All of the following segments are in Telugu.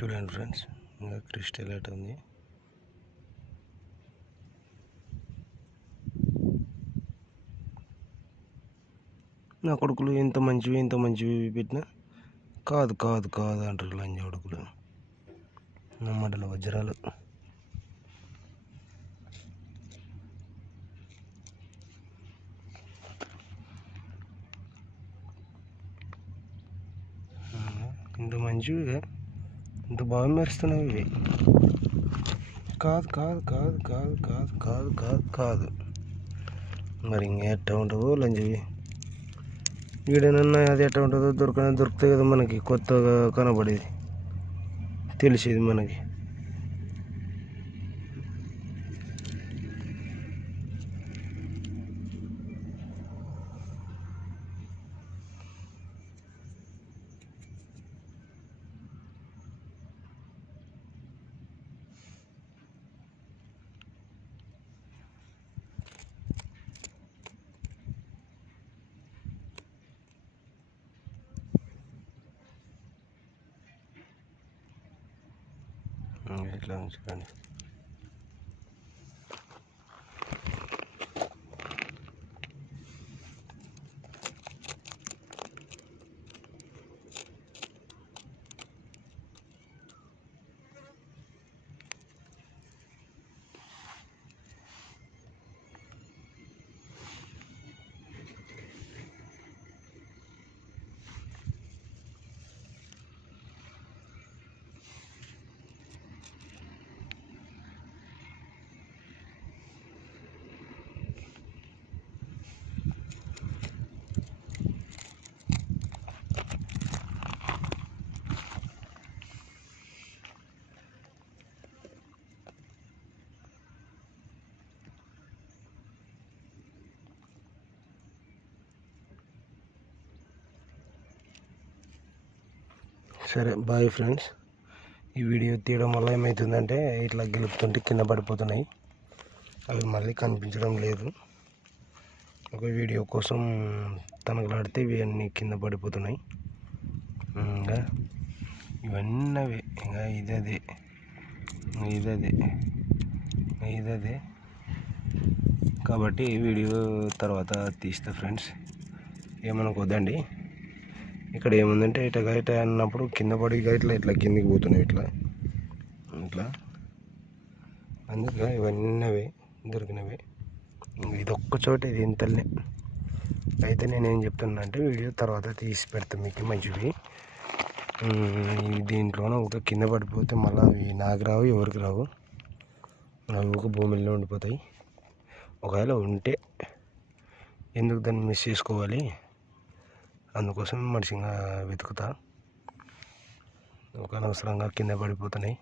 చూడండి ఫ్రెండ్స్, ఇంకా క్రిస్టల్ ఎట్ ఉంది. నా కొడుకులు ఇంత మంచివి పెట్టినా కాదు కాదు కాదు అంటారు లంజ కొడుకులు. నమ్మడల వజ్రాలు. ఇంత మంచివి, ఇంత బాగా మెరుస్తున్నాయి ఇవి. కాదు కాదు కాదు కాదు కాదు కాదు కాదు కాదు మరి ఇంకెట్టా ఉంటుందో లంజవి. వీడేనన్నా అది ఎట్లా ఉంటుందో దొరికితే కదా మనకి కొత్తగా కనబడేది, తెలిసేది మనకి. ఇట్లా చూడండి. సరే, బాయ్ ఫ్రెండ్స్. ఈ వీడియో తీయడం వల్ల ఏమవుతుందంటే ఇట్లా గెలుపుతుంటే కింద పడిపోతున్నాయి, అవి మళ్ళీ కనిపించడం లేదు. ఒక వీడియో కోసం తనకలాడితే ఇవి అన్నీ కింద పడిపోతున్నాయి. ఇంకా ఇవన్నీ ఇంకా ఇదదే కాబట్టి వీడియో తర్వాత తీస్తా ఫ్రెండ్స్, ఏమనుకోద్దండి. ఇక్కడ ఏముందంటే ఇట్లా అన్నప్పుడు కింద పడి ఇట్లా కిందికి పోతున్నాయి, ఇట్లా అందుకే ఇవన్నీ దొరికినవి. ఇది ఒక్క చోట, ఇది ఇంతలే. అయితే నేనేం చెప్తున్నా అంటే వీడియో తర్వాత తీసి పెడతాను మీకు మంచివి. దీంట్లోనే ఒక కింద పడిపోతే మళ్ళీ అవి నాకు రావు, ఎవరికి రావు, అవి ఒక భూమిలో ఉండిపోతాయి. ఒకవేళ ఉంటే ఎందుకు దాన్ని మిస్ చేసుకోవాలి, అందుకోసం మనిషిగా వెతుకుతా. ఒక అనవసరంగా కింద పడిపోతున్నాయి.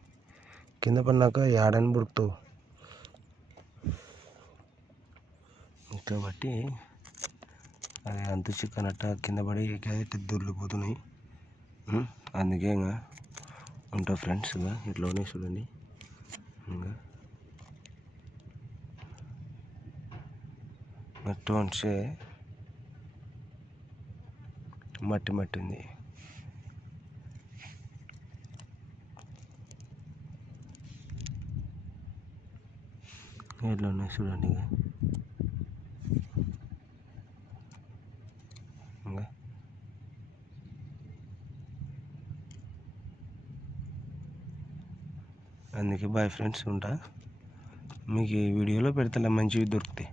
కింద పడినాక యాడని బుడుకుతావు కాబట్టి అది అంత చిక్కనట్ట కింద పడి దొర్లిపోతున్నాయి. అందుకే ఇంకా ఉంటా ఫ్రెండ్స్. ఇంకా ఇట్లానే చూడండి, ఇంకా మట్టి ఉంటే మట్టి ఉంది. ఎట్లా ఉన్నాయి చూడండి. ఇంకా అందుకే బాయ్ ఫ్రెండ్స్, ఉంటా. మీకు ఈ వీడియోలో పెడతా మంచివి దొరుకుతాయి.